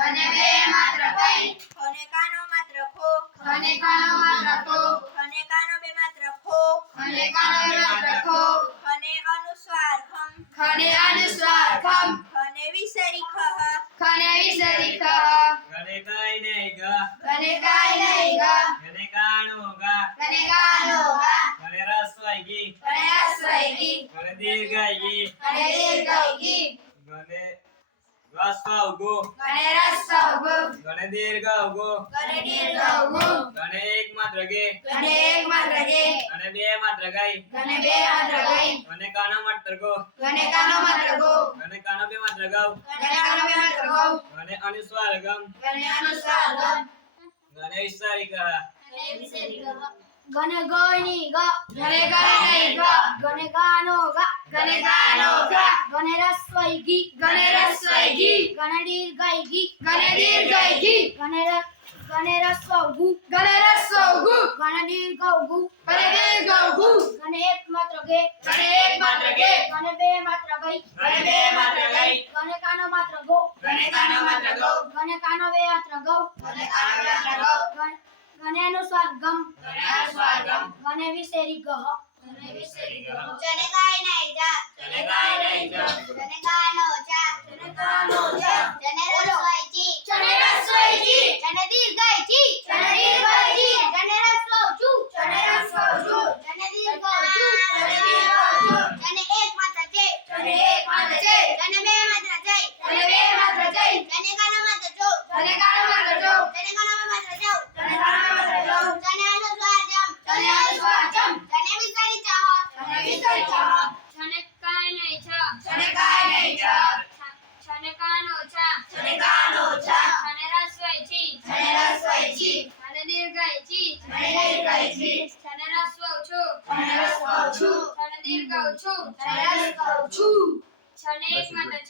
खने बे मात्र कई खने कानो मात्र खो खने कानो मात्र खो खने कानो बे मात्र खो खने कानो बे मात्र खो खने अनुस्वार खम खने अनुस्वार खम खने विसरी खह खने विसरी ख गणे काय नाही ग खने काय नाही ग गणे कानो गा खने कानो गा गणे रस्वाई गी खने अस्वैगी गणे दीर्घाई गी खने दीर्घौगी गणे रस्वाऊ गो खने रस्वगु गणे दीर्घाऊ गो खने दीर्घौगु गणे एक मात्र गे खने एक मात्र गे गणे बे मात्र गाई खने बे मात्र गई गणे कानो मात्र गो खने कानो मात्र गो गणे कानो बे मात्र गाऊ खने कानो बे मात्र गौ गणे अनुस्वार गम खने अनुस्वार गम गणे विस्तारी कहा खने विसरी ग गने गणी ग खने काय नाही ग गने गानो ग खने कानो गा गने रस्वई गी खने रस्वैगी गने दीर्घई गी खने दीर्घौगी गने रस्वगु खने रस्वगु गने दीर्घगु खने दीर्घौगु गने एक मात्र गे खने एक मात्र गे गने बे मात्र गई खने बे मात्र गई गने कानो मात्र गो खने कानो मात्र गौ गने कानो बे मात्र गौ खने कानो मात्र गौ गने अनुस्वार गम खने अनुस्वार गम गने विसरी गह खने विसरी ग जने काय नाही जा खने काय नाही ग जने गानो जा खने कानो जा जने रस्वईची खने रस्वैगी जने दीर्घईची खने दीर्घाईची जने रस्वचू खने रस्वजु जने दीर्घचू खने दीर्घौजु जने एक मात्र चे खने एक मात्र चे जने बे मात्र जय खने बे मात्र जय जने कानो मात्र जो खने कानो मात्र जो जने कानो बे मात्र जो खने कानो मात्र जो जने अनुस्वार जम खने अनुस्वार जम जने विसरी चाह खने विसरी च छने काय नाही छ खने काय नाही च छने कानो छ खने कानो च छने रस्वईची खने रस्वैची छने दीर्घईची खने दीर्घाईची छने रस्वचू खने रस्वजु छने दीर्घचू खने रस्वजु छने एक मात्र